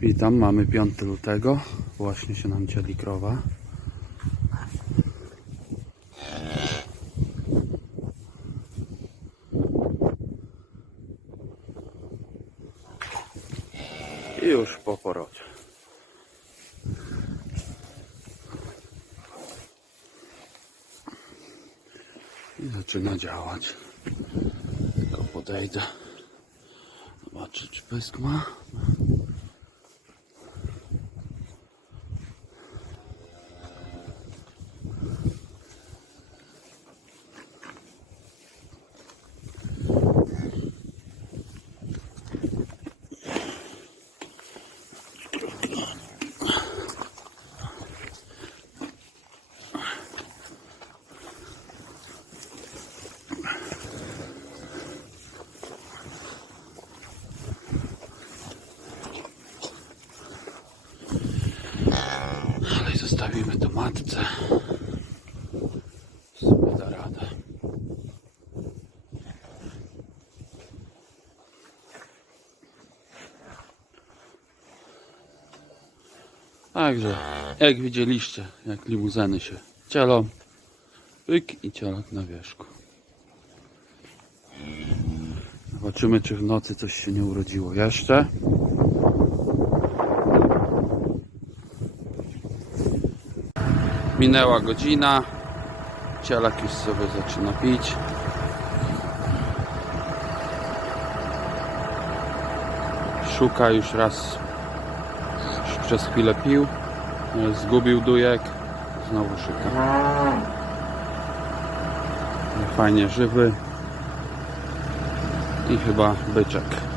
Witam, mamy 5 lutego. Właśnie się nam cieli krowa. I już po porodzie. I zaczyna działać. Tylko podejdę. Zobaczę, czy pysk ma. Zostawimy to matce. Sobie da radę. Także, jak widzieliście, jak limuzeny się cielą, pyk i cielak na wierzchu. Zobaczymy, czy w nocy coś się nie urodziło jeszcze. Minęła godzina. Cielak już sobie zaczyna pić. Szuka już raz już przez chwilę pił. e, Zgubił dujek. Znowu szuka. Fajnie żywy. I chyba byczek.